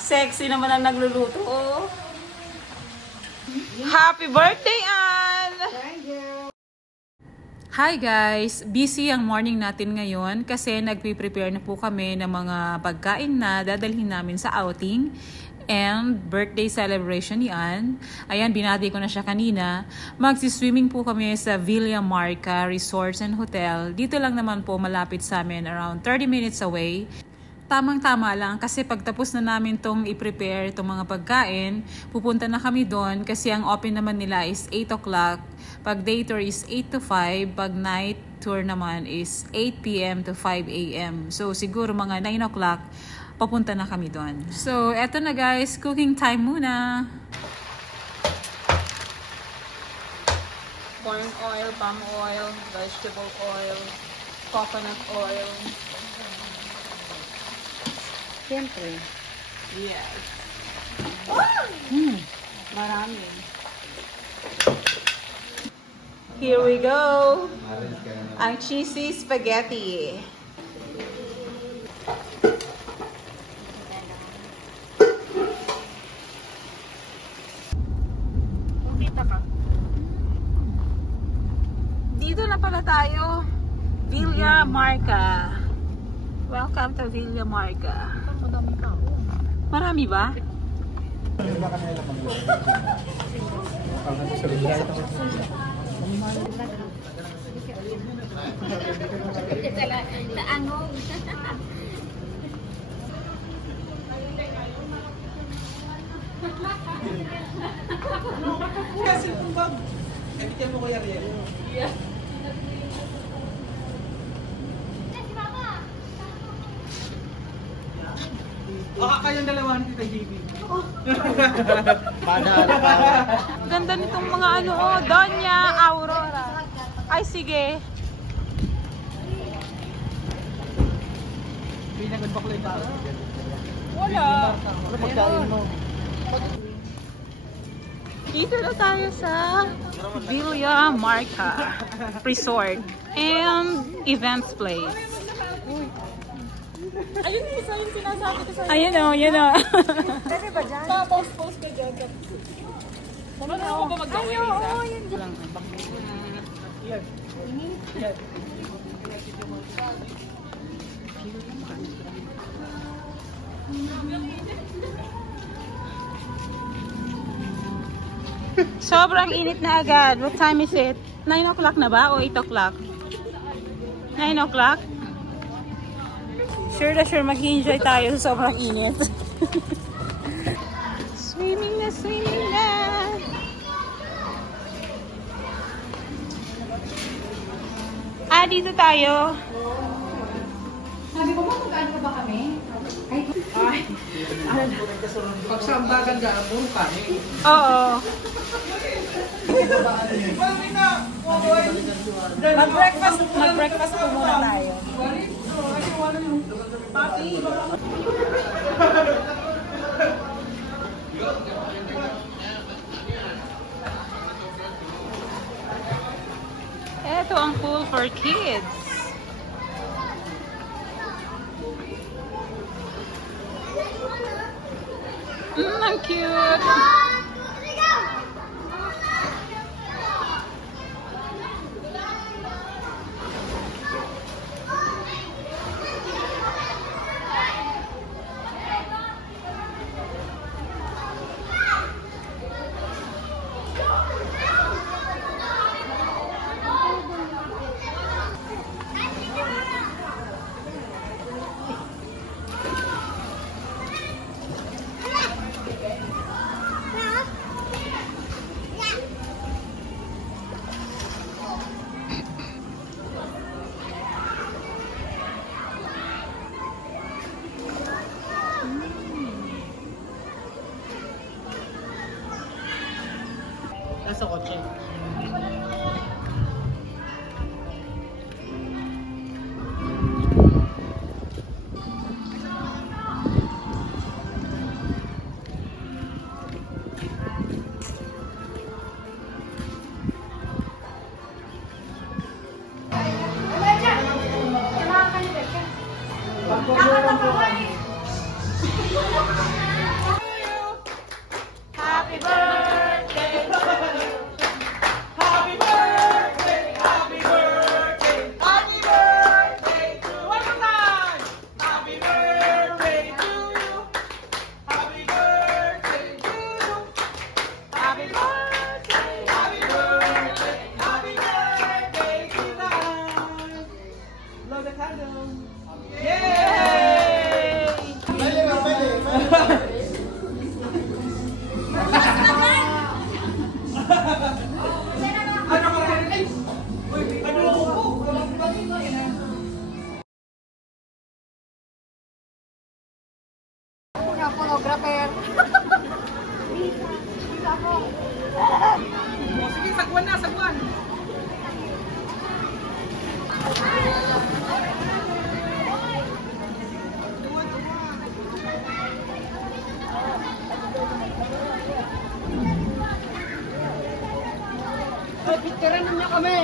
Sexy naman ang nagluluto. Oh. Happy birthday, Ann! Thank you! Hi guys! Busy ang morning natin ngayon kasi nagpe-prepare na po kami ng mga pagkain na dadalhin namin sa outing and birthday celebration ni Ann. Ayan, binati ko na siya kanina. Magsi-swimming po kami sa Villa Marca Resorts and Hotel. Dito lang naman po malapit sa amin, around 30 minutes away. Tamang-tama lang kasi pagtapos na namin tong i-prepare itong mga pagkain, pupunta na kami doon kasi ang open naman nila is 8 o'clock. Pag day tour is 8 to 5, pag night tour naman is 8 p.m. to 5 a.m. So siguro mga 9 o'clock, papunta na kami doon. So eto na guys, cooking time muna. Corn oil, palm oil, vegetable oil, coconut oil. Siyempre. Yes. Marami. Here we go. Ang cheesy spaghetti. Kumita ka. Dito na pala tayo. Villa Marca. Welcome to Villa Marca. Madami tao. Marami ba? Naangong. Kasi kung bag, kaya mo kuya Riel. Yeah. Kayong dalawa ni Tita JB. Ganda nitong mga ano, oh, Doña Aurora. Ay, sige. Pinagod ba ko lang tao? Wala. Ano pagkain mo? Dito na tayo sa Villa Marca Resort and Events Place. Ayun yung isa yung sinasabi ko sa'yo. Ayun o, yun o. Pwede ba dyan? Post ka dyan. Ano ako ba mag-gawin isa? Oo, yun dyan. Yan. Yan. Sobrang init na agad. What time is it? 9 o'clock na ba o 8 o'clock? 9 o'clock? Sure na sure mag-enjoy tayo sa sobrang init. Swimming na, swimming na! Ah, dito tayo. Sabi ko, magkano ba kami? Ay, Pag sa ambagan ka, puro kanin. Oo. Mag-breakfast po muna tayo. Ito ang pool for kids. Ang cute. Nasa kotse. Nakakalimutan ka. photographer. Ako. Sige, sagwan na, sagwan. Picturean niyo kami.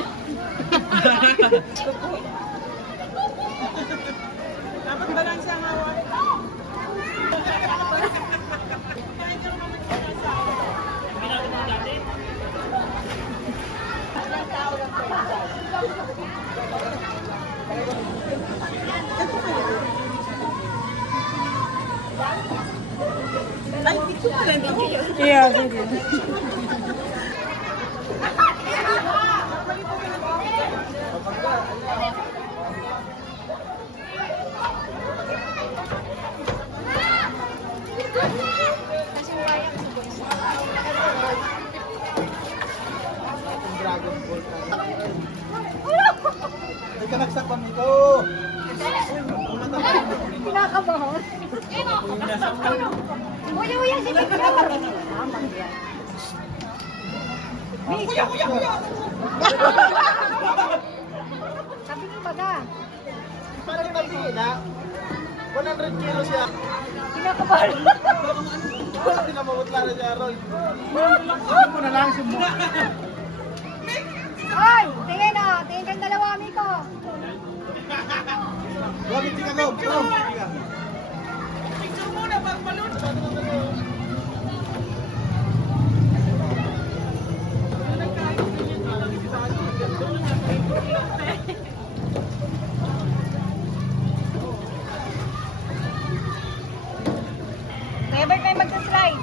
Dapat balansa ang awan. Ay, ito pala ito. Yeah, pwede. Dragon Ball ka. Ay, kanagsapan nito. Kinakabahan. Uya, sige. Kuya, kuya, kuya. Sabi niyo baga. Parang natingin na. 100 kilo siya. Kinakabahan. Hindi na mawutla na siya, Roy. Sabi ko na lang sumbuka. Ay, tingin na. Tingin kang dalawa, amigo. Huwag hindi ka go. Go. Picture muna pag balon. Never tayo magsa-slide.